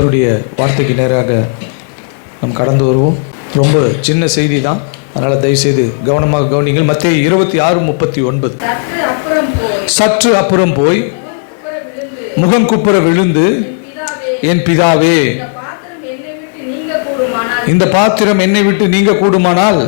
கர்த்தருடைய வார்த்தைக்கு நேராக நாம் கடந்து வருவோம். ரொம்ப சின்ன செய்தி தான் அதனால் தயவுசெய்து கவனமாக கவனிங்கள். மத்திய இருபத்தி ஆறு முப்பத்தி ஒன்பது. சற்று அப்புறம் போய். முகம் குப்புற விழுந்து என் பிதாவே இந்த பாத்திரம் என்னை விட்டு நீங்க கூடுமானால்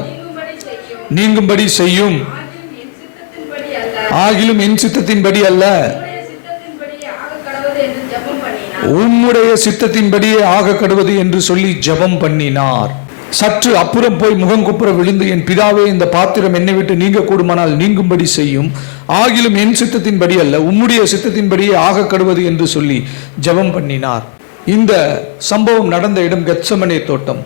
நீங்கும்படி செய்யும். ஆகிலும் என் சித்தத்தின்படி அல்ல ஆகிலும் என் சித்தத்தின்படி அல்ல உம்முடைய சித்தத்தின்படியே ஆக கடவுது என்று ஜெபம் பண்ணினார் உம்முடைய சித்தத்தின்படியே ஆக கடுவது என்று சொல்லி ஜெபம் பண்ணினார். சற்று அப்புறம் போய் முகங்குப்புற விழுந்து என் பிதாவே இந்த பாத்திரம் என்னை விட்டு நீங்க கூடுமானால் நீங்கும்படி செய்யும். ஆகிலும் என் சித்தத்தின்படி அல்ல உம்முடைய சித்தத்தின்படியே ஆக கடுவது என்று சொல்லி ஜெபம் பண்ணினார். இந்த சம்பவம் நடந்த இடம் கெட்சமனே தோட்டம்.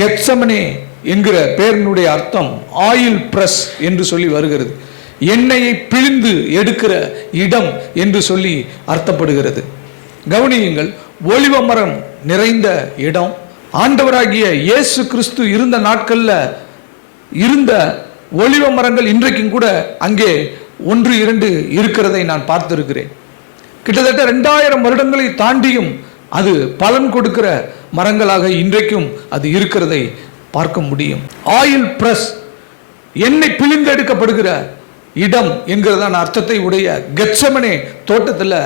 கெட்சமனே என்கிற பேரினுடைய அர்த்தம் ஆயில் பிரஸ் என்று சொல்லி வருகிறது. எண்ணெயை பிழிந்து எடுக்கிற இடம் என்று சொல்லி அர்த்தப்படுகிறது. கவனியுங்கள். ஒளிவ மரம் நிறைந்த இடம். ஆண்டவராகிய இயேசு கிறிஸ்து இருந்த நாட்களில் இருந்த ஒளிவ மரங்கள் இன்றைக்கும் கூட அங்கே ஒன்று இரண்டு இருக்கிறதை நான் பார்த்திருக்கிறேன். கிட்டத்தட்ட ரெண்டாயிரம் வருடங்களை தாண்டியும் அது பலன் கொடுக்கிற மரங்களாக இன்றைக்கும் அது இருக்கிறதை பார்க்க முடியும். ஆயில் பிரஸ் எண்ணெய் பிழிந்தெடுக்கப்படுகிற இடம் என்கிறதான அர்த்தத்தை உடைய கெச்சமனே தோட்டத்தில்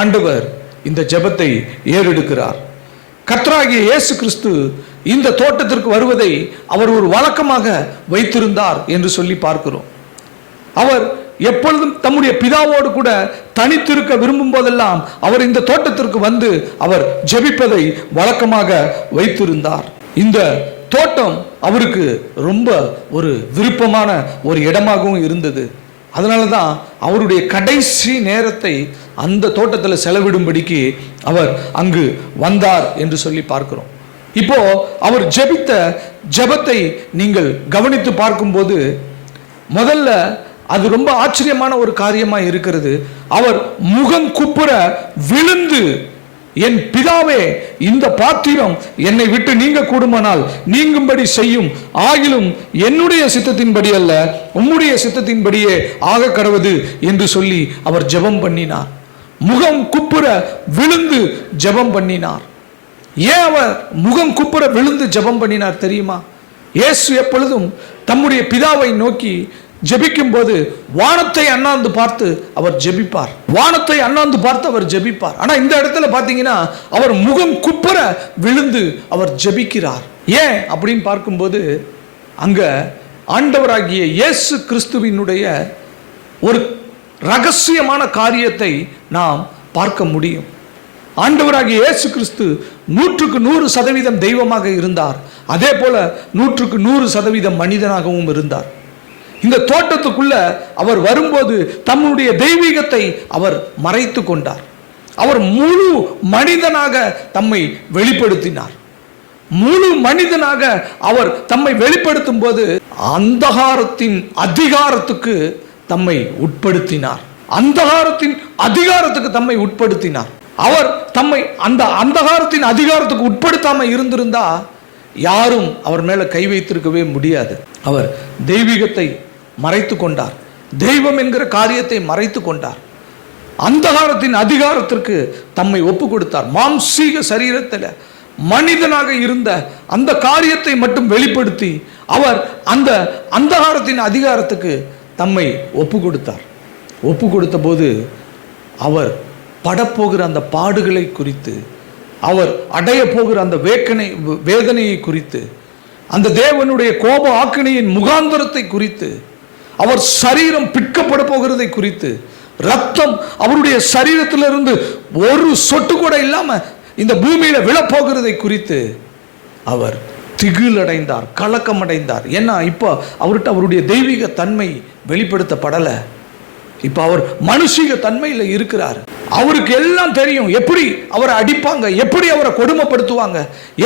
ஆண்டவர் இந்த ஜெபத்தை ஏறெடுக்கிறார். கத்ராகிய இயேசு கிறிஸ்து இந்த தோட்டத்திற்கு வருவதை அவர் ஒரு வழக்கமாக வைத்திருந்தார் என்று சொல்லி பார்க்கிறோம். அவர் எப்பொழுதும் தம்முடைய பிதாவோடு கூட தனித்திருக்க விரும்பும் போதெல்லாம் அவர் இந்த தோட்டத்திற்கு வந்து அவர் ஜெபிப்பதை வழக்கமாக வைத்திருந்தார். இந்த தோட்டம் அவருக்கு ரொம்ப ஒரு விருப்பமான ஒரு இடமாகவும் இருந்தது. அதனால தான் அவருடைய கடைசி நேரத்தை அந்த தோட்டத்தில் செலவிடும்படிக்கு அவர் அங்கு வந்தார் என்று சொல்லி பார்க்கிறோம். இப்போ அவர் ஜெபித்த ஜெபத்தை நீங்கள் கவனித்து பார்க்கும்போது முதல்ல அது ரொம்ப ஆச்சரியமான ஒரு காரியமாக இருக்கிறது. அவர் முகம் குப்புற விழுந்து என் பிதாவே இந்த பாத்திரம் என்னை விட்டு நீங்க கூடுமானால் நீங்கும்படி செய்யும். ஆகிலும் என்னுடைய சித்தத்தின்படி அல்ல உம்முடைய சித்தத்தின்படியே ஆக கடவுது என்று சொல்லி அவர் ஜெபம் பண்ணினார். முகம் குப்புற விழுந்து ஜெபம் பண்ணினார். ஏன் அவர் முகம் குப்புற விழுந்து ஜெபம் பண்ணினார் தெரியுமா? இயேசு எப்பொழுதும் தம்முடைய பிதாவை நோக்கி ஜெபிக்கும் போது வானத்தை அண்ணாந்து பார்த்து அவர் ஜெபிப்பார். வானத்தை அண்ணாந்து பார்த்து அவர் ஜெபிப்பார். ஆனா இந்த இடத்துல பாத்தீங்கன்னா அவர் முகம் குப்புற விழுந்து அவர் ஜெபிக்கிறார். ஏன்? அப்படின்னு பார்க்கும்போது அங்க ஆண்டவராகிய இயேசு கிறிஸ்துவினுடைய ஒரு ரகசியமான காரியத்தை நாம் பார்க்க முடியும். ஆண்டவராகிய இயேசு கிறிஸ்து நூற்றுக்கு நூறு சதவீதம் தெய்வமாக இருந்தார். அதே போல நூற்றுக்கு நூறு சதவீதம் மனிதனாகவும் இருந்தார். இந்த தோட்டத்துக்குள்ள அவர் வரும்போது தம்முடைய தெய்வீகத்தை அவர் மறைத்து கொண்டார். அவர் முழு மனிதனாக தம்மை வெளிப்படுத்தினார். முழு மனிதனாக அவர் தம்மை வெளிப்படுத்தும் போது அந்தகாரத்தின் அதிகாரத்துக்கு தம்மை உட்படுத்தினார். அந்தகாரத்தின் அதிகாரத்துக்கு தம்மை உட்படுத்தினார். அவர் தம்மை அந்த அந்தகாரத்தின் அதிகாரத்துக்கு உட்படுத்தாம இருந்திருந்தா யாரும் அவர் மேல கை வைத்திருக்கவே முடியாது. அவர் தெய்வீகத்தை மறைத்து கொண்டார். தெய்வம் என்கிற காரியத்தை மறைத்து கொண்டார். அந்தகாரத்தின் அதிகாரத்திற்கு தம்மை ஒப்பு கொடுத்தார். மாம்சீக சரீரத்தில் மனிதனாக இருந்த அந்த காரியத்தை மட்டும் வெளிப்படுத்தி அவர் அந்த அந்தகாரத்தின் அதிகாரத்துக்கு தம்மை ஒப்பு கொடுத்தார். ஒப்பு கொடுத்த போது அவர் படப்போகிற அந்த பாடுகளை குறித்து அவர் அடைய போகிற அந்த வேக்கனை வேதனையை குறித்து அந்த தேவனுடைய கோப ஆக்கினையின் முகாந்தரத்தை குறித்து அவர் சரீரம் பிற்கப்பட போகிறதை குறித்து ரத்தம் அவருடைய சரீரத்திலிருந்து ஒரு சொட்டு கூட இல்லாம இந்த பூமியில விழப்போகிறதை குறித்து அவர் திகில் அடைந்தார் கலக்கம் அடைந்தார் ஏன்னா இப்போ அவர்கிட்ட அவருடைய தெய்வீக தன்மை வெளிப்படுத்தப்படலை. இப்போ அவர் மனுஷிக தன்மையில் இருக்கிறார். அவருக்கு எல்லாம் தெரியும் எப்படி அவரை அடிப்பாங்க எப்படி அவரை கொடுமைப்படுத்துவாங்க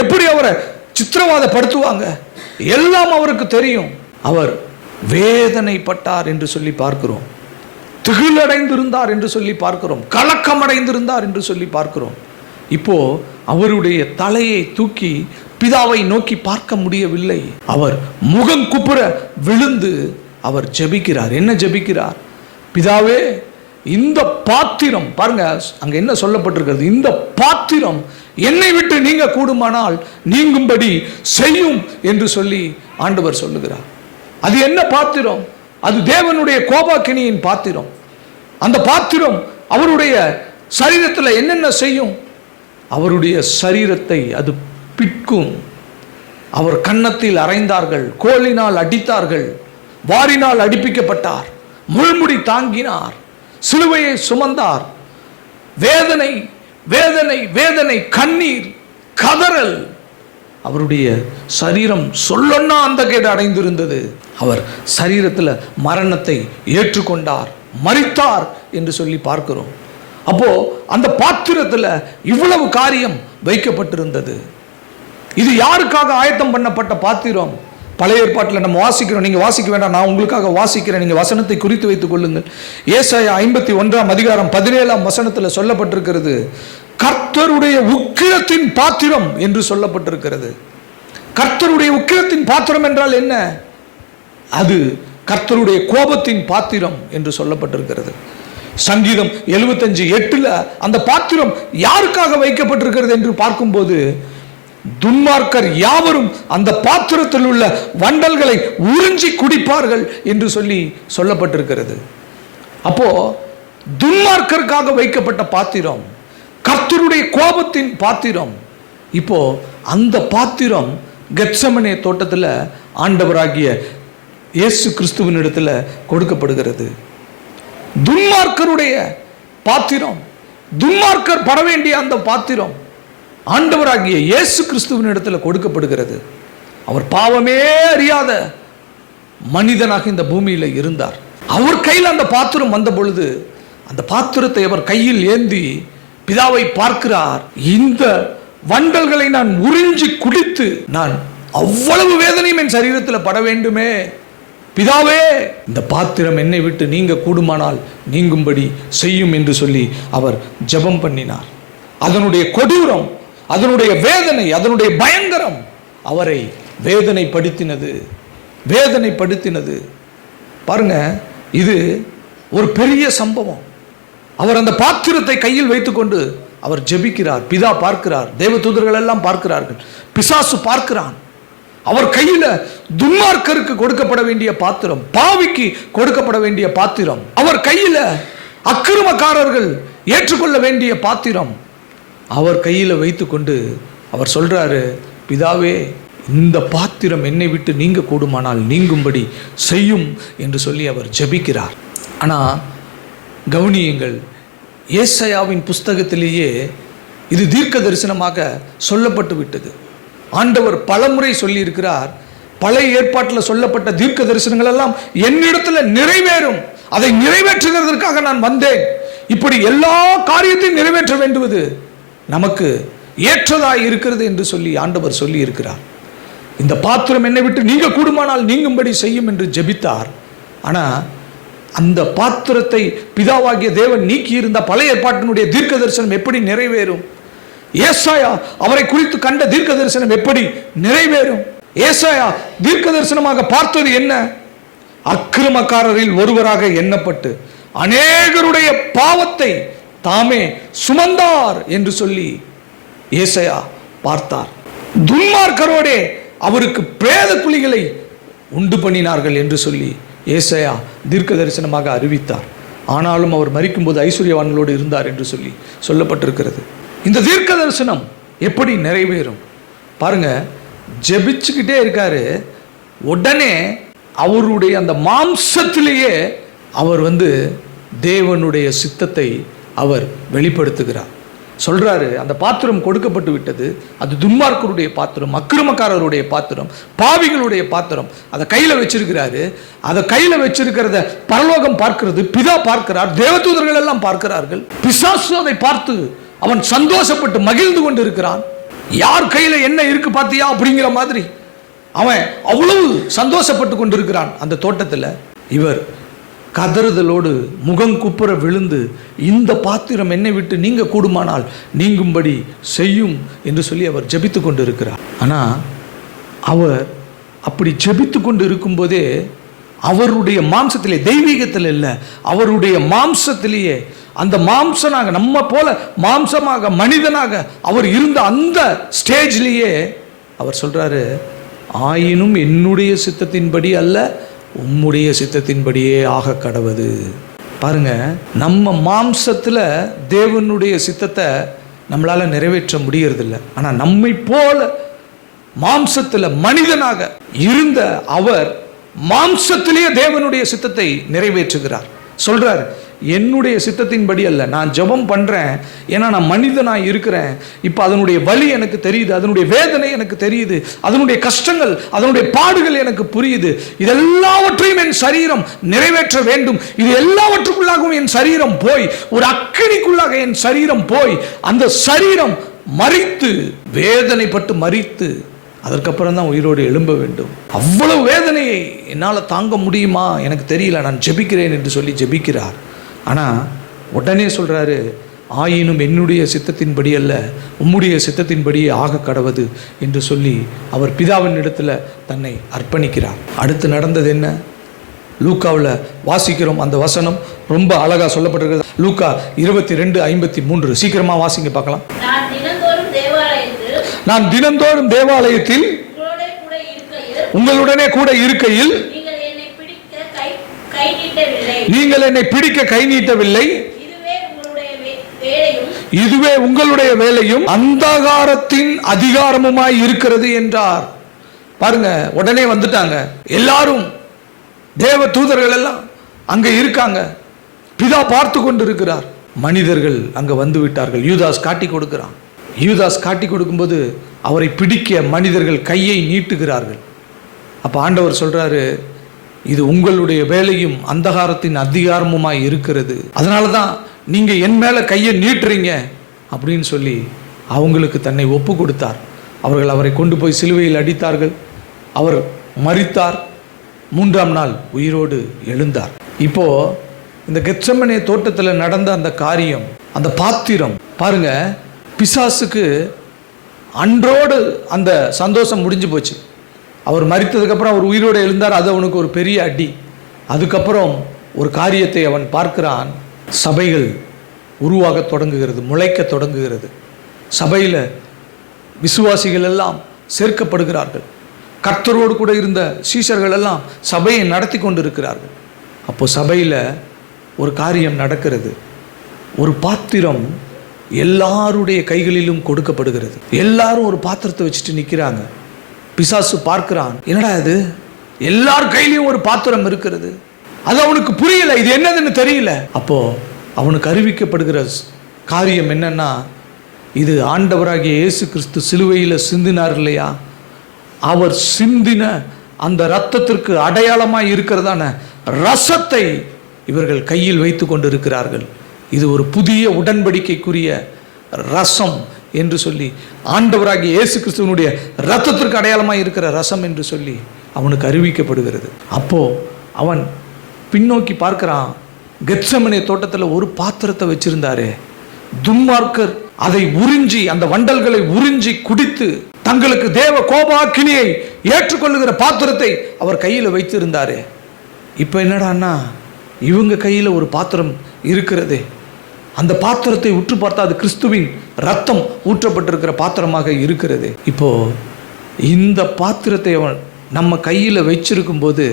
எப்படி அவரை சித்திரவாதப்படுத்துவாங்க. எல்லாம் அவருக்கு தெரியும். அவர் வேதனைப்பட்டார் என்று சொல்லி பார்க்கிறோம். திகிலடைந்திருந்தார் என்று சொல்லி பார்க்கிறோம். கலக்கமடைந்திருந்தார் என்று சொல்லி பார்க்கிறோம். இப்போ அவருடைய தலையை தூக்கி பிதாவை நோக்கி பார்க்க முடியவில்லை. அவர் முகம் குப்புற விழுந்து அவர் ஜெபிக்கிறார். என்ன ஜெபிக்கிறார்? பிதாவே இந்த பாத்திரம் பாருங்க அங்க என்ன சொல்லப்பட்டிருக்கிறது? இந்த பாத்திரம் என்னை விட்டு நீங்க கூடுமானால் நீங்கும்படி செய்யும் என்று சொல்லி ஆண்டவர் சொல்லுகிறார். அது என்ன பாத்திரம்? அது தேவனுடைய கோபாக்கினியின் பாத்திரம். அந்த பாத்திரம் அவருடைய சரீரத்தில் என்னென்ன செய்யும்? அவருடைய சரீரத்தை அது பிட்கும். அவர் கன்னத்தில் அரைந்தார்கள் கோலினால் அடித்தார்கள் வாரினால் அடிப்பிக்கப்பட்டார் முள்முடி தாங்கினார் சிலுவையை சுமந்தார் வேதனை வேதனை வேதனை கண்ணீர் கதறல் அவருடைய சரீரம் சொல்லொன்னா அந்த கேடு அடைந்திருந்தது. அவர் சரீரத்தில் மரணத்தை ஏற்றுக்கொண்டார் மறித்தார் என்று சொல்லி பார்க்கிறோம். அப்போ அந்த பாத்திரத்தில் இவ்வளவு காரியம் வைக்கப்பட்டிருந்தது. இது யாருக்காக ஆயத்தம் பண்ணப்பட்ட பாத்திரம்? பழைய ஏற்பாட்டில் நம்ம வாசிக்கிறோம். நீங்கள் வாசிக்க வேண்டாம். நான் உங்களுக்காக வாசிக்கிறேன். நீங்கள் வசனத்தை குறித்து வைத்துக் கொள்ளுங்கள். ஏசாயா ஐம்பத்தி ஒன்றாம் அதிகாரம் பதினேழாம் வசனத்தில் சொல்லப்பட்டிருக்கிறது. கர்த்தருடைய உக்கிரத்தின் பாத்திரம் என்று சொல்லப்பட்டிருக்கிறது. கர்த்தருடைய உக்கிரத்தின் பாத்திரம் என்றால் என்ன? அது கர்த்தருடைய கோபத்தின் பாத்திரம் என்று சொல்லப்பட்டிருக்கிறது. சங்கீதம் எழுபத்தஞ்சு எட்டுல அந்த பாத்திரம் யாருக்காக வைக்கப்பட்டிருக்கிறது என்று பார்க்கும்போது துன்மார்க்கர் யாவரும் அந்த பாத்திரத்தில் உள்ள வண்டல்களை உறிஞ்சி குடிப்பார்கள் என்று சொல்லி சொல்லப்பட்டிருக்கிறது. அப்போ துன்மார்க்கருக்காக வைக்கப்பட்ட பாத்திரம் கர்த்தருடைய கோபத்தின் பாத்திரம். இப்போ அந்த பாத்திரம் கெட்சமனே தோட்டத்தில் ஆண்டவராகிய இயேசு கிறிஸ்துவின் இடத்துல கொடுக்கப்படுகிறது. துன்மார்க்கருடைய பாத்திரம் துன்மார்க்கர் பட வேண்டிய அந்த பாத்திரம் ஆண்டவராகிய இயேசு கிறிஸ்துவின் இடத்துல கொடுக்கப்படுகிறது. அவர் பாவமே அறியாத மனிதனாக இந்த பூமியில் இருந்தார். அவர் கையில் அந்த பாத்திரம் வந்த பொழுது அந்த பாத்திரத்தை அவர் கையில் ஏந்தி பிதாவை பார்க்கிறார். இந்த வண்டல்களை நான் உறிஞ்சி குடித்து நான் அவ்வளவு வேதனையும் என் சரீரத்தில் பட வேண்டுமே. பிதாவே இந்த பாத்திரம் என்னை விட்டு நீங்க கூடுமானால் நீங்கும்படி செய்யும் என்று சொல்லி அவர் ஜெபம் பண்ணினார். அதனுடைய கொடூரம் அதனுடைய வேதனை அதனுடைய பயங்கரம் அவரை வேதனைப்படுத்தினது வேதனைப்படுத்தினது. பாருங்க இது ஒரு பெரிய சம்பவம். அவர் அந்த பாத்திரத்தை கையில் வைத்துக்கொண்டு அவர் ஜெபிக்கிறார் பிதா பார்க்கிறார் தேவதூதர்கள் எல்லாம் பார்க்கிறார்கள் பிசாசு பார்க்கிறான். அவர் கையில துன்மார்க்கருக்கு கொடுக்கப்பட வேண்டிய பாத்திரம் பாவிக்கு கொடுக்கப்பட வேண்டிய பாத்திரம். அவர் கையில அக்கிரமக்காரர்கள் ஏற்றுக்கொள்ள வேண்டிய பாத்திரம். அவர் கையில வைத்துக்கொண்டு அவர் சொல்றாரு பிதாவே இந்த பாத்திரம் என்னை விட்டு நீங்க கூடுமானால் நீங்கும்படி செய்யும் என்று சொல்லி அவர் ஜெபிக்கிறார். ஆனா கவனியுங்கள். ஏசையாவின் புஸ்தகத்திலேயே இது தீர்க்க தரிசனமாக சொல்லப்பட்டு விட்டது ஆண்டவர் பலமுறை சொல்லியிருக்கிறார் பழைய ஏற்பாட்டில் சொல்லப்பட்ட தீர்க்க தரிசனங்கள் எல்லாம் என்னிடத்துல நிறைவேறும். அதை நிறைவேற்றுகிறதற்காக நான் வந்தேன். இப்படி எல்லா காரியத்தையும் நிறைவேற்ற வேண்டுவது நமக்கு ஏற்றதாய் இருக்கிறது என்று சொல்லி ஆண்டவர் சொல்லி இருக்கிறார் இந்த பாத்திரம் என்னை விட்டு நீங்க கூடுமானால் நீங்கும்படி செய்யும் என்று ஜெபித்தார். ஆனால் அந்த பாத்திரத்தை பிதாவாகிய தேவன் நீக்கி இருந்த பழைய ஏற்பாட்டினுடைய தீர்க்க தரிசனம் எப்படி நிறைவேறும்? ஏசாயா அவரை குறித்து கண்ட தீர்க்க தரிசனம் எப்படி நிறைவேறும்? ஏசாயா தீர்க்க தரிசனமாக பார்த்தது என்ன? அக்கிரமக்காரரில் ஒருவராக எண்ணப்பட்டு அநேகருடைய பாவத்தை தாமே சுமந்தார் என்று சொல்லி ஏசாயா பார்த்தார். துன்மார்க்கரோடே அவருக்கு பிரேத குழிகளை உண்டு பண்ணினார்கள் என்று சொல்லி ஏசையா தீர்க்க தரிசனமாக அறிவித்தார். ஆனாலும் அவர் மறிக்கும்போது ஐஸ்வர்யவான்களோடு இருந்தார் என்று சொல்லி சொல்லப்பட்டிருக்கிறது. இந்த தீர்க்க தரிசனம் எப்படி நிறைவேறும்? பாருங்க ஜெபிச்சுக்கிட்டே இருக்காரு. உடனே அவருடைய அந்த மாம்சத்திலேயே அவர் வந்து தேவனுடைய சித்தத்தை அவர் வெளிப்படுத்துகிறார். சொல்றாரு அந்த பாத்திரம் கொடுக்கப்பட்டு விட்டது. அது துன்மார்க்கருடைய பாத்திரம் அக்கிரமக்காரருடைய பாத்திரம் பாவிகளுடைய பாத்திரம். அதை கையில வச்சிருக்கிறாரு. அதை கையில வச்சிருக்கிறத பரலோகம் பார்க்கிறது பிதா பார்க்கிறார் தேவதூதர்கள் எல்லாம் பார்க்கிறார்கள். பிசாசு அதை பார்த்து அவன் சந்தோஷப்பட்டு மகிழ்ந்து கொண்டு இருக்கிறான் யார் கையில என்ன இருக்கு பாத்தியா அப்படிங்கிற மாதிரி அவன் அவ்வளவு சந்தோஷப்பட்டு கொண்டிருக்கிறான் அந்த தோட்டத்தில். இவர் கதறுதலோடு முகம் குப்புற விழுந்து இந்த பாத்திரம் என்னை விட்டு நீங்க கூடுமானால் நீங்கும்படி செய்யும் என்று சொல்லி அவர் ஜபித்து கொண்டு இருக்கிறார் ஆனால் அவர் அப்படி ஜபித்து கொண்டு இருக்கும்போதே அவருடைய மாம்சத்திலே தெய்வீகத்தில் இல்லை அவருடைய மாம்சத்திலேயே அந்த மாம்சனாக நம்ம போல மாம்சமாக மனிதனாக அவர் இருந்த அந்த ஸ்டேஜ்லேயே அவர் சொல்றாரு ஆயினும் என்னுடைய சித்தத்தின்படி அல்ல உம்முடைய சித்தத்தின்படியே ஆக கடவுது. பாருங்க நம்ம மாம்சத்துல தேவனுடைய சித்தத்தை நம்மளால நிறைவேற்ற முடியறதில்ல. ஆனா நம்மை போல மாம்சத்துல மனிதனாக இருந்த அவர் மாம்சத்திலேயே தேவனுடைய சித்தத்தை நிறைவேற்றுகிறார். சொல்றார் என்னுடைய சித்தத்தின்படி அல்ல. நான் ஜெபம் பண்றேன். ஏன்னா நான் மனிதனாக இருக்கிறேன். இப்போ அதனுடைய வலி எனக்கு தெரியுது. அதனுடைய வேதனை எனக்கு தெரியுது. அதனுடைய கஷ்டங்கள் அதனுடைய பாடுகள் எனக்கு புரியுது. இதெல்லாவற்றையும் என் சரீரம் நிறைவேற்ற வேண்டும். இது எல்லாவற்றுக்குள்ளாகவும் என் சரீரம் போய் ஒரு அக்கினிக்குள்ளாக என் சரீரம் போய் அந்த சரீரம் மறித்து வேதனைப்பட்டு மறித்து அதற்கப்புறம் தான் உயிரோடு எழும்ப வேண்டும். அவ்வளவு வேதனையை என்னால் தாங்க முடியுமா? எனக்கு தெரியல. நான் ஜெபிக்கிறேன் என்று சொல்லி ஜெபிக்கிறார். ஆனால் உடனே சொல்றாரு ஆயினும் என்னுடைய சித்தத்தின்படி அல்ல உம்முடைய சித்தத்தின்படியே ஆக கடவது என்று சொல்லி அவர் பிதாவின் இடத்துல தன்னை அர்ப்பணிக்கிறார். அடுத்து நடந்தது என்ன? லூக்காவில் வாசிக்கிறோம் அந்த வசனம் ரொம்ப அழகா சொல்லப்பட்டிருக்கிறது. லூக்கா இருபத்தி ரெண்டு ஐம்பத்தி மூன்று சீக்கிரமா வாசிங்க பார்க்கலாம். நான் தினந்தோறும் தேவாலயத்தில் உங்களுடனே கூட இருக்கையில் நீங்கள் என்னை பிடிக்க கை கை நீட்டவில்லை நீங்கள் என்னை பிடிக்க கை நீட்டவில்லை. இதுவே உங்களுடைய வேலையும். அந்தகாரத்தின் அதிகாரமுமாய் இருக்கிறது என்றார். பாருங்க உடனே வந்துட்டாங்க. எல்லாரும் தேவ தூதர்கள் எல்லாம் அங்க இருக்காங்க. பிதா பார்த்து கொண்டிருக்கிறார். மனிதர்கள் அங்க வந்து விட்டார்கள். யூதாஸ் காட்டி கொடுக்கிறான். யூதாஸ் காட்டி கொடுக்கும்போது அவரை பிடிக்க மனிதர்கள் கையை நீட்டுகிறார்கள். அப்ப ஆண்டவர் சொல்றாரு இது உங்களுடைய வேலையும் அந்தகாரத்தின் அதிகாரமுமாய் இருக்கிறது. அதனால தான் நீங்க என் மேல கையை நீட்டுறீங்க அப்படின்னு சொல்லி அவங்களுக்கு தன்னை ஒப்பு கொடுத்தார். அவர்கள் அவரை கொண்டு போய் சிலுவையில் அடித்தார்கள். அவர் மறித்தார் மூன்றாம் நாள் உயிரோடு எழுந்தார். இப்போ இந்த கெச்சமனே தோட்டத்தில் நடந்த அந்த காரியம் அந்த பாத்திரம் பாருங்க பிசாசுக்கு அன்றோடு அந்த சந்தோஷம் முடிஞ்சு போச்சு. அவர் மறித்ததுக்கப்புறம் அவர் உயிரோடு எழுந்தார். அது அவனுக்கு ஒரு பெரிய அடி. அதுக்கப்புறம் ஒரு காரியத்தை அவன் பார்க்கிறான். சபைகள் உருவாக தொடங்குகிறது முளைக்க தொடங்குகிறது. சபையில் விசுவாசிகள் எல்லாம் சேர்க்கப்படுகிறார்கள். கர்த்தரோடு கூட இருந்த சீஷர்கள் எல்லாம் சபையை நடத்தி கொண்டு இருக்கிறார்கள் அப்போது சபையில் ஒரு காரியம் நடக்கிறது. ஒரு பாத்திரம் எல்லாருடைய கைகளிலும் கொடுக்கப்படுகிறது. எல்லாரும் ஒரு பாத்திரத்தை வச்சுட்டு நிற்கிறாங்க பிசாசு பார்க்கிறான். என்னடா இது? எல்லார் கையிலையும் ஒரு பாத்திரம் இருக்கிறது. அது அவனுக்கு புரியல இது என்னதுன்னு தெரியல. அப்போ அவனுக்கு அறிவிக்கப்படுகிற காரியம் என்னன்னா இது ஆண்டவராகிய இயேசு கிறிஸ்து சிலுவையில் சிந்தினார் இல்லையா? அவர் சிந்தின அந்த இரத்தத்திற்கு அடையாளமாக இருக்கிறதான ரசத்தை இவர்கள் கையில் வைத்து கொண்டிருக்கிறார்கள். இது ஒரு புதிய உடன்படிக்கைக்குரிய ரசம் என்று சொல்லி ஆண்டவராகி இயேசு கிறிஸ்துவனுடைய ரத்தத்திற்கு அடையாளமாக இருக்கிற ரசம் என்று சொல்லி அவனுக்கு அறிவிக்கப்படுகிறது. அப்போ அவன் பின்னோக்கி பார்க்கிறான் கெத்சமனே தோட்டத்தில் ஒரு பாத்திரத்தை வச்சிருந்தாரே. துன்மார்க்கர் அதை உறிஞ்சி அந்த வண்டல்களை உறிஞ்சி குடித்து தங்களுக்கு தேவ கோபாக்கினியை ஏற்றுக்கொள்ளுகிற பாத்திரத்தை அவர் கையில் வைத்திருந்தாரே. இப்போ என்னடான்னா இவங்க கையில் ஒரு பாத்திரம் இருக்கிறதே. அந்த பாத்திரத்தை உற்று பார்த்தா அது கிறிஸ்துவின் ரத்தம் ஊற்றப்பட்டிருக்கிற பாத்திரமாக இருக்கிறது. இப்போ இந்த பாத்திரத்தை அவன் நம்ம கையில் வச்சிருக்கும் போது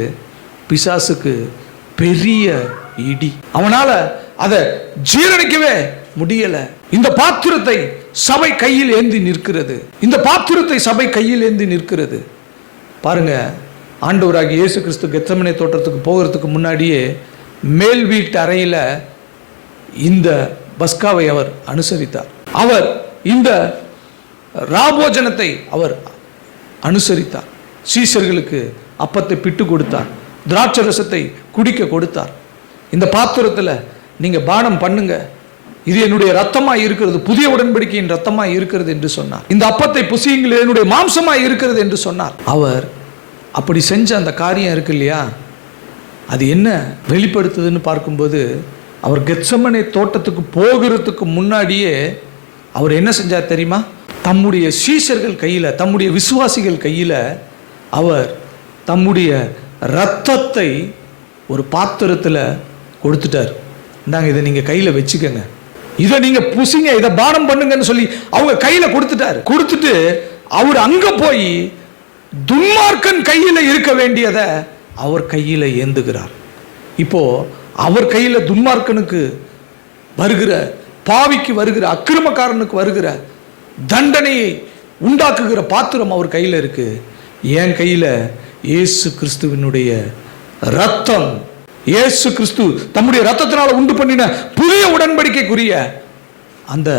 பிசாசுக்கு பெரிய இடி. அவனால அதை ஜீரணிக்கவே முடியல. இந்த பாத்திரத்தை சபை கையில் ஏந்தி நிற்கிறது. இந்த பாத்திரத்தை சபை கையில் ஏந்தி நிற்கிறது. பாருங்க ஆண்டவராகி இயேசு கிறிஸ்து கெத்தமனை தோட்டத்துக்கு போகிறதுக்கு முன்னாடியே மேல் வீட்டு அறையில் இந்த பஸ்காவை அவர் அனுசரித்தார். அவர் இந்த ராபோஜனத்தை அவர் அனுசரித்தார். சீசர்களுக்கு அப்பத்தை பிட்டு கொடுத்தார். திராட்சரசத்தை குடிக்க கொடுத்தார். இந்த பாத்திரத்தில் நீங்கள் பானம் பண்ணுங்க. இது என்னுடைய ரத்தமாக இருக்கிறது. புதிய உடன்படிக்கையின் ரத்தமாக இருக்கிறது என்று சொன்னார். இந்த அப்பத்தை புசியுங்கள். என்னுடைய மாம்சமாக இருக்கிறது என்று சொன்னார். அவர் அப்படி செஞ்ச அந்த காரியம் இருக்கு இல்லையா? அது என்ன வெளிப்படுத்துதுன்னு பார்க்கும்போது அவர் கெச்சமனை தோட்டத்துக்கு போகிறதுக்கு முன்னாடியே அவர் என்ன செஞ்சார் தெரியுமா? தம்முடைய சீஷர்கள் கையில் தம்முடைய விசுவாசிகள் கையில் அவர் தம்முடைய ரத்தத்தை ஒரு பாத்திரத்தில் கொடுத்துட்டார். இந்தாங்க இதை நீங்கள் கையில் வச்சுக்கோங்க. இதை நீங்கள் புசிங்க இதை பானம் பண்ணுங்கன்னு சொல்லி அவங்க கையில் கொடுத்துட்டாரு. கொடுத்துட்டு அவர் அங்கே போய் துன்மார்க்கன் கையில் இருக்க வேண்டியதை அவர் கையில் ஏந்துகிறார். இப்போ அவர் கையில் துன்மார்க்கனுக்கு வருகிற பாவிக்கு வருகிற அக்கிரமக்காரனுக்கு வருகிற தண்டனையை உண்டாக்குகிற பாத்திரம் அவர் கையில் இருக்கு. என் கையில் இயேசு கிறிஸ்துவினுடைய ரத்தம் இயேசு கிறிஸ்து தம்முடைய ரத்தத்தினால் உண்டு பண்ணின புதிய உடன்படிக்கைக்குரிய அந்த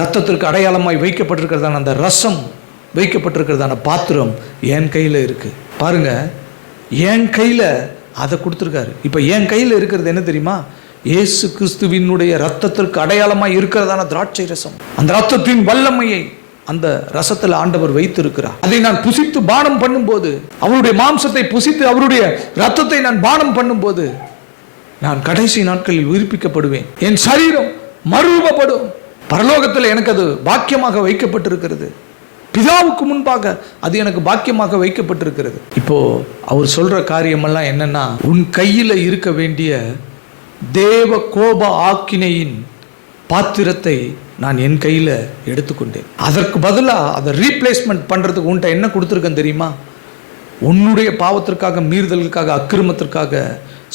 ரத்தத்திற்கு அடையாளமாய் வைக்கப்பட்டிருக்கிறதான அந்த ரசம் வைக்கப்பட்டிருக்கிறதான பாத்திரம் என் கையில் இருக்கு. பாருங்க என் கையில் அதை கொடுத்துருக்காரு. இப்போ என் கையில் இருக்கிறது என்ன தெரியுமா? இயேசு கிறிஸ்துவினுடைய ரத்தத்திற்கு அடையாளமாக இருக்கிறதான திராட்சை ரசம். அந்த ரத்தத்தின் வல்லமையை அந்த ரசத்தில் ஆண்டவர் வைத்திருக்கிறார். அதை நான் புசித்து பானம் பண்ணும்போது அவருடைய மாம்சத்தை புசித்து அவருடைய ரத்தத்தை நான் பானம் பண்ணும்போது நான் கடைசி நாட்களில் உயிர்ப்பிக்கப்படுவேன். என் சரீரம் மறுரூபப்படும். பரலோகத்தில் எனக்கு அது பாக்கியமாக வைக்கப்பட்டிருக்கிறது. பிதாவுக்கு முன்பாக அது எனக்கு பாக்கியமாக வைக்கப்பட்டிருக்கிறது. இப்போ அவர் சொல்ற காரியமெல்லாம் என்னன்னா உன் கையில் இருக்க வேண்டிய தேவ கோப ஆக்கினையின் பாத்திரத்தை நான் என் கையில் எடுத்துக்கொண்டேன். அதற்கு பதிலாக அதை ரீப்ளேஸ்மெண்ட் பண்ணுறதுக்கு உன்ட்ட என்ன கொடுத்துருக்கேன் தெரியுமா? உன்னுடைய பாவத்திற்காக மீறுதலுக்காக அக்கிரமத்திற்காக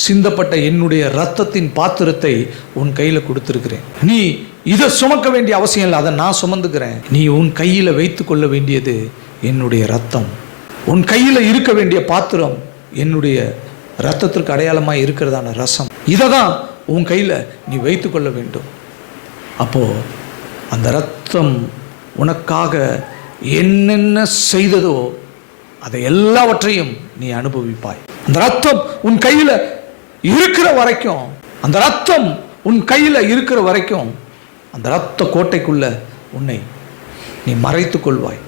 சிந்தப்பட்ட என்னுடைய ரத்தத்தின் பாத்திரத்தை உன் கையில் கொடுத்துருக்கிறேன். நீ இதை சுமக்க வேண்டிய அவசியம் இல்லை. அதை நான் சுமந்துக்கிறேன். நீ உன் கையில் வைத்து கொள்ள வேண்டியது என்னுடைய ரத்தம் உன் கையில் இருக்க வேண்டிய பாத்திரம் என்னுடைய ரத்தத்திற்கு அடையாளமாக இருக்கிறதான ரசம். இதை தான் உன் கையில் நீ வைத்து கொள்ள வேண்டும். அப்போ அந்த ரத்தம் உனக்காக என்னென்ன செய்ததோ அதை எல்லாவற்றையும் நீ அனுபவிப்பாய். அந்த ரத்தம் உன் கையில் இருக்கிற வரைக்கும் அந்த ரத்தம் உன் கையில் இருக்கிற வரைக்கும் அந்த ரத்த கோட்டைக்குள்ள உன்னை நீ மறைத்து கொள்வாய்.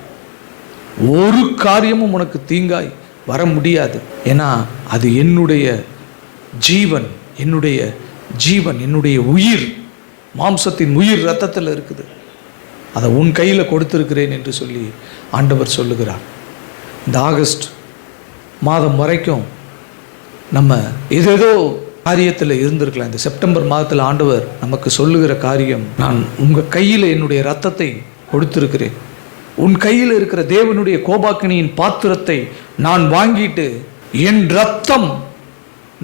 ஒரு காரியமும் உனக்கு தீங்காய் வர முடியாது. ஏன்னா அது என்னுடைய ஜீவன் என்னுடைய ஜீவன் என்னுடைய உயிர் மாம்சத்தின் உயிர் ரத்தத்தில் இருக்குது. அதை உன் கையில் கொடுத்திருக்கிறேன் என்று சொல்லி ஆண்டவர் சொல்லுகிறார். இந்த ஆகஸ்ட் மாதம் வரைக்கும் நம்ம ஏதேதோ காரியத்தில் இருந்திருக்கலாம். இந்த செப்டம்பர் மாதத்தில் ஆண்டவர் நமக்கு சொல்லுகிற காரியம் நான் உங்கள் கையில் என்னுடைய ரத்தத்தை கொடுத்திருக்கிறேன். உன் கையில் இருக்கிற தேவனுடைய கோபாக்கினியின் பாத்திரத்தை நான் வாங்கிட்டு என் ரத்தம்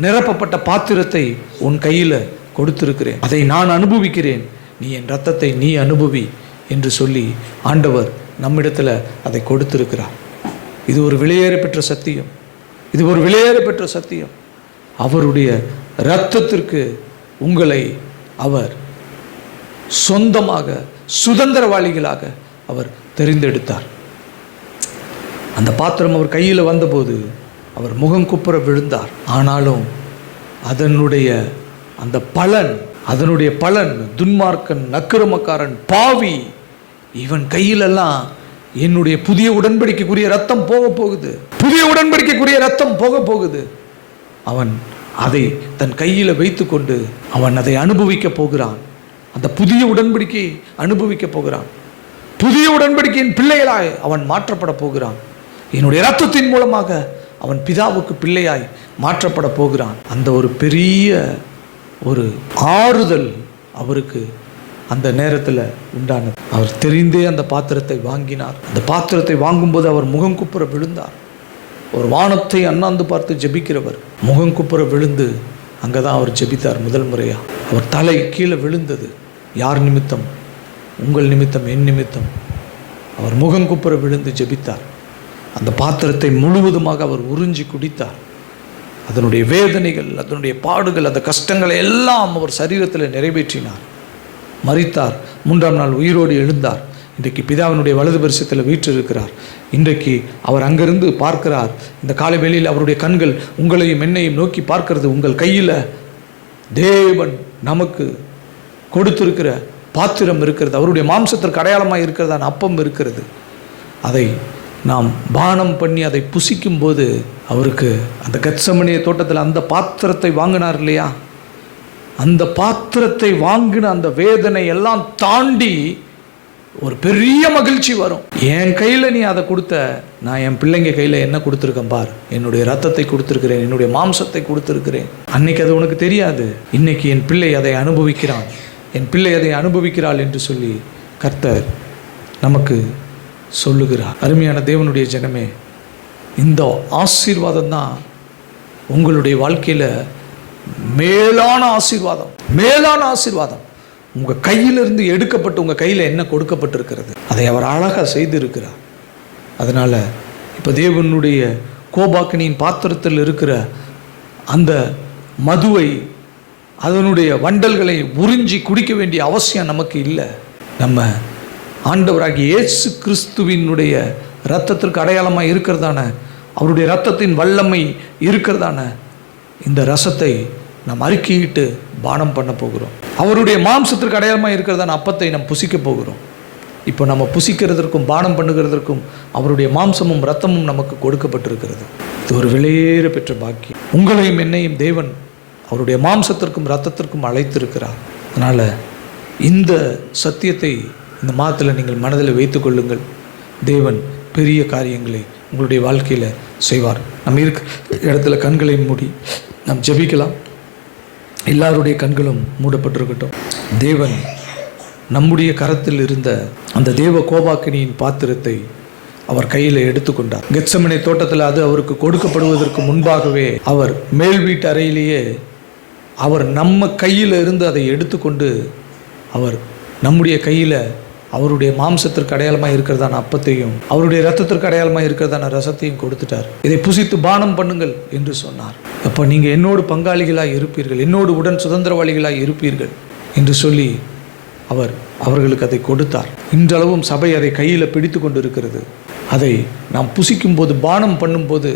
நிரப்பப்பட்ட பாத்திரத்தை உன் கையில் கொடுத்திருக்கிறேன். அதை நான் அனுபவிக்கிறேன். நீ என் ரத்தத்தை நீ அனுபவி என்று சொல்லி ஆண்டவர் நம்மிடத்தில் அதை கொடுத்திருக்கிறார். இது ஒரு விலையேற பெற்ற சத்தியம். இது ஒரு விலையேற பெற்ற சத்தியம். அவருடைய இரத்தத்திற்கு உங்களை அவர் சொந்தமாக சுதந்திரவாளிகளாக அவர் தெரிந்தெடுத்தார். அந்த பாத்திரம் அவர் கையில் வந்தபோது அவர் முகம் குப்புற விழுந்தார். ஆனாலும் அதனுடைய அந்த பலன் அதனுடைய பலன் துன்மார்க்கன் நக்கிரமக்காரன் பாவி இவன் கையிலெல்லாம் என்னுடைய புதிய உடன்படிக்கைக்குரிய ரத்தம் போக போகுது. புதிய உடன்படிக்கைக்குரிய ரத்தம் போக போகுது. அவன் அதை தன் கையில் வைத்துக்கொண்டு அவன் அதை அனுபவிக்க போகிறான். அந்த புதிய உடன்படிக்கையை அனுபவிக்க போகிறான். புதிய உடன்படிக்கையின் பிள்ளைகளாய் அவன் மாற்றப்பட போகிறான். என்னுடைய ரத்தத்தின் மூலமாக அவன் பிதாவுக்கு பிள்ளையாய் மாற்றப்பட போகிறான். அந்த ஒரு பெரிய ஒரு ஆறுதல் அவருக்கு அந்த நேரத்தில் உண்டானது. அவர் தெரிந்தே அந்த பாத்திரத்தை வாங்கினார். அந்த பாத்திரத்தை வாங்கும்போது அவர் முகம் குப்புற விழுந்தார். ஒரு வானத்தை அண்ணாந்து பார்த்து ஜெபிக்கிறவர் முகம் குப்புற விழுந்து அங்கே தான் அவர் ஜெபித்தார் முதல் முறையாக அவர் தலை கீழே விழுந்தது. யார் நிமித்தம்? உங்கள் நிமித்தம் என் நிமித்தம். அவர் முகம் குப்புற விழுந்து ஜெபித்தார். அந்த பாத்திரத்தை முழுவதுமாக அவர் உறிஞ்சி குடித்தார். அதனுடைய வேதனைகள் அதனுடைய பாடுகள் அந்த கஷ்டங்களை எல்லாம் அவர் சரீரத்தில் நிறைவேற்றினார். மறித்தார் மூன்றாம் நாள் உயிரோடு எழுந்தார். இன்றைக்கு பிதாவினுடைய வலது பரிசத்தில் வீற்றிருக்கிறார். இன்றைக்கு அவர் அங்கிருந்து பார்க்கிறார். இந்த காலை வேளையில் அவருடைய கண்கள் உங்களையும் என்னையும் நோக்கி பார்க்கிறது உங்கள் கையில் தேவன் நமக்கு கொடுத்திருக்கிற பாத்திரம் இருக்கிறது. அவருடைய மாம்சத்திற்கு அடையாளமாக இருக்கிறதான அப்பம் இருக்கிறது. அதை நாம் பானம் பண்ணி அதை புசிக்கும் போது அவருக்கு அந்த கச்சமணிய தோட்டத்தில் அந்த பாத்திரத்தை வாங்கினார் இல்லையா? அந்த பாத்திரத்தை வாங்கின அந்த வேதனை எல்லாம் தாண்டி ஒரு பெரிய மகிழ்ச்சி வரும். என் கையில் நீ அதை கொடுத்த நான் என் பிள்ளைங்க கையில் என்ன கொடுத்துருக்கேன் பார்? என்னுடைய ரத்தத்தை கொடுத்துருக்கிறேன் என்னுடைய மாம்சத்தை கொடுத்துருக்கிறேன். அன்னைக்கு அது உனக்கு தெரியாது. இன்னைக்கு என் பிள்ளை அதை அனுபவிக்கிறான். என் பிள்ளை அதை அனுபவிக்கிறாள் என்று சொல்லி கர்த்தர் நமக்கு சொல்லுகிறார். அருமையான தேவனுடைய ஜனமே இந்த ஆசீர்வாதம் தான் உங்களுடைய வாழ்க்கையில் மேலான ஆசீர்வாதம் மேலான ஆசீர்வாதம். உங்கள் கையிலிருந்து எடுக்கப்பட்டு உங்கள் கையில் என்ன கொடுக்கப்பட்டிருக்கிறது அதை அவர் அழகாக செய்திருக்கிறார். அதனால் இப்போ தேவனுடைய கோபாக்கினியின் பாத்திரத்தில் இருக்கிற அந்த மதுவை அதனுடைய வண்டல்களை உறிஞ்சி குடிக்க வேண்டிய அவசியம் நமக்கு இல்லை. நம்ம ஆண்டவராகிய இயேசு கிறிஸ்துவினுடைய இரத்தத்திற்கு அடையாளமாக இருக்கிறதான அவருடைய இரத்தத்தின் வல்லமை இருக்கிறதான இந்த ரசத்தை நாம் அறுக்கிட்டு பானம் பண்ண போகிறோம். அவருடைய மாம்சத்திற்கு அடையாளமாக இருக்கிறதான அப்பத்தை நாம் புசிக்க போகிறோம். இப்போ நம்ம புசிக்கிறதற்கும் பானம் பண்ணுகிறதற்கும் அவருடைய மாம்சமும் ரத்தமும் நமக்கு கொடுக்கப்பட்டிருக்கிறது. இது ஒரு விலையேற பெற்ற பாக்கியம். உங்களையும் என்னையும் தேவன் அவருடைய மாம்சத்திற்கும் ரத்தத்திற்கும் அழைத்திருக்கிறார். அதனால் இந்த சத்தியத்தை இந்த மாதத்தில் நீங்கள் மனதில் வைத்துக்கொள்ளுங்கள் தேவன் பெரிய காரியங்களை உங்களுடைய வாழ்க்கையில் செய்வார். நம்ம இருக்க இடத்துல கண்களை மூடி நாம் ஜெபிக்கலாம். எல்லாருடைய கண்களும் மூடப்பட்டிருக்கட்டும். தேவன் நம்முடைய கரத்தில் இருந்த அந்த தேவ கோபாக்கினியின் பாத்திரத்தை அவர் கையில் எடுத்துக்கொண்டார். கெத்சமனை தோட்டத்தில் அது அவருக்கு கொடுக்கப்படுவதற்கு முன்பாகவே அவர் மேல் வீட்டு அறையிலேயே அவர் நம்ம கையில் இருந்து அதை எடுத்துக்கொண்டு அவர் நம்முடைய கையில் அவருடைய மாம்சத்திற்கு அடையாளமாக இருக்கிறதான அப்பத்தையும் அவருடைய ரத்தத்திற்கு அடையாளமாக இருக்கிறதான ரசத்தையும் கொடுத்துட்டார். இதை புசித்து பானம் பண்ணுங்கள் என்று சொன்னார். அப்போ நீங்கள் என்னோடு பங்காளிகளாக இருப்பீர்கள் என்னோடு உடன் சுதந்திரவாளிகளாக இருப்பீர்கள் என்று சொல்லி அவர் அவர்களுக்கு அதை கொடுத்தார். இன்றளவும் சபை அதை கையில் பிடித்து கொண்டு இருக்கிறது அதை நாம் புசிக்கும்போது பானம் பண்ணும்போது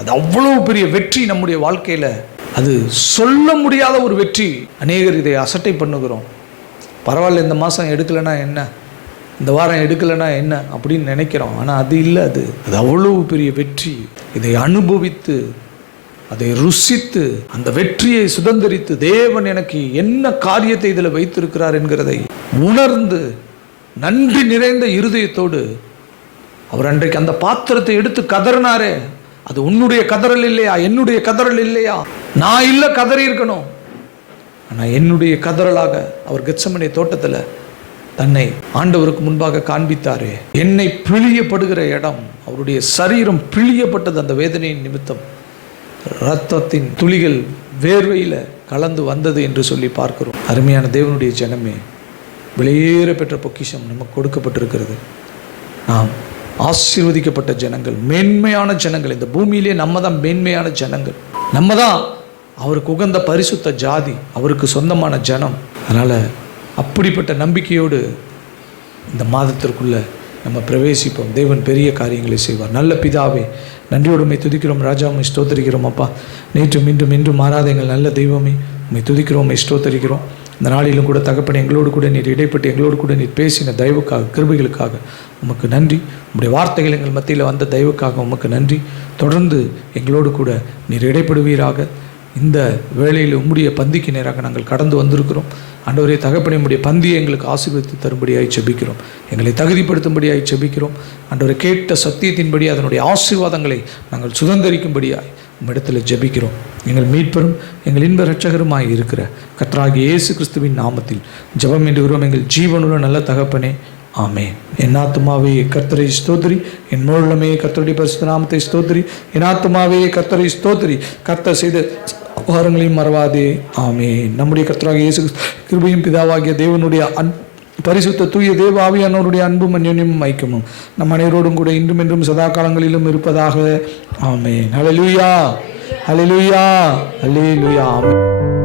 அது அவ்வளவு பெரிய வெற்றி நம்முடைய வாழ்க்கையில். அது சொல்ல முடியாத ஒரு வெற்றி. அநேகர் இதை அசட்டை பண்ணுகிறோம். பரவாயில்ல இந்த மாதம் எடுக்கலைன்னா என்ன? இந்த வாரம் எடுக்கலைன்னா என்ன? அப்படின்னு நினைக்கிறோம். ஆனால் அது இல்லை அது. அது அவ்வளவு பெரிய வெற்றி. இதை அனுபவித்து அதை ருசித்து அந்த வெற்றியை சுதந்திரித்து தேவன் எனக்கு என்ன காரியத்தை இதில் வைத்திருக்கிறார் என்கிறதை உணர்ந்து நன்றி நிறைந்த இருதயத்தோடு அவர் அன்றைக்கு அந்த பாத்திரத்தை எடுத்து கதறினாரே. அது உன்னுடைய கதறல் இல்லையா? என்னுடைய கதறல் இல்லையா? நான் இல்லை கதறி இருக்கணும். ஆனால் என்னுடைய கதறலாக அவர் கெச்சமனை தோட்டத்தில் தன்னை ஆண்டவருக்கு முன்பாக காண்பித்தாரே. என்னை பிழியப்படுகிற இடம் அவருடைய சரீரம் பிழியப்பட்டது அந்த வேதனையின் நிமித்தம். இரத்தத்தின் துளிகள் வேர்வையில் கலந்து வந்தது என்று சொல்லி பார்க்கிறோம். அருமையான தேவனுடைய ஜனமே வெளியேற பெற்ற பொக்கிஷம் நமக்கு கொடுக்கப்பட்டிருக்கிறது. நாம் ஆசீர்வதிக்கப்பட்ட ஜனங்கள் மேன்மையான ஜனங்கள். இந்த பூமியிலே நம்ம தான் மேன்மையான ஜனங்கள். நம்ம தான் அவருக்கு உகந்த பரிசுத்த ஜாதி அவருக்கு சொந்தமான ஜனம். அதனால் அப்படிப்பட்ட நம்பிக்கையோடு இந்த மாதத்திற்குள்ள நம்ம பிரவேசிப்போம். தேவன் பெரிய காரியங்களை செய்வார். நல்ல பிதாவே நன்றியோடுமை துதிக்கிறோம். ராஜா உம்மை ஸ்தோத்தரிக்கிறோம். அப்பா நேற்று மீண்டும் இன்றும் மாறாத எங்கள் நல்ல தெய்வமே உண்மை துதிக்கிறோம் உம்மை ஸ்தோத்தரிக்கிறோம். இந்த நாளிலும் கூட தகப்பனை எங்களோடு கூட நீர் இடைப்பட்டு எங்களோடு கூட நீர் பேசின தயவுக்காக கிருபைகளுக்காக உமக்கு நன்றி. உங்களுடைய வார்த்தைகள் எங்கள் மத்தியில் வந்த தயவுக்காக உமக்கு நன்றி. தொடர்ந்து எங்களோடு கூட நீர் இடைப்படுவீராக. இந்த வேளையில் உம்முடைய பந்திக்கு நேராக நாங்கள் கடந்து வந்திருக்கிறோம். ஆண்டவரே தகப்பனை உம்முடைய பந்தியை எங்களுக்கு ஆசீர்வதித்து தரும்படியாய் செபிக்கிறோம் எங்களை தகுதிப்படுத்தும்படியாய் செபிக்கிறோம் ஆண்டவரை கேட்ட சத்தியத்தின்படி அதனுடைய ஆசீர்வாதங்களை நாங்கள் சுதந்திரிக்கும்படியாய் உம்மிடத்தில் ஜெபிக்கிறோம். எங்கள் மீட்பரும் எங்கள் இன்ப இரட்சகருமாய் இருக்கிற கத்ராகி இயேசு கிறிஸ்துவின் நாமத்தில் ஜெபம் என்று எங்கள் ஜீவனுள்ள நல்ல தகப்பனே ஆமே என்னாத்துமாவே கர்த்தரை ஸ்தோத்ரி. என் மூலமே கர்த்தருடைய பரிசுத்த நாமத்தை ஸ்தோத்திரி எனாத்துமாவே கர்த்தரை ஸ்தோத்ரி. கர்த்தர் செய்த உபகாரங்களையும் மறவாதே. ஆமே நம்முடைய கர்த்தராக இயேசு கிருபையும் பிதாவாகிய தேவனுடைய அன் பரிசுத்த தூய தேவாவியானவருடைய அன்பும் அந்யோன்யம் ஐக்கியமும் நம் அனைவரோடும் கூட இன்றும் என்றும் சதா காலங்களிலும் இருப்பதாக. ஆமே ஹalleluya. ஹalleluya. ஹalleluya. ஆமே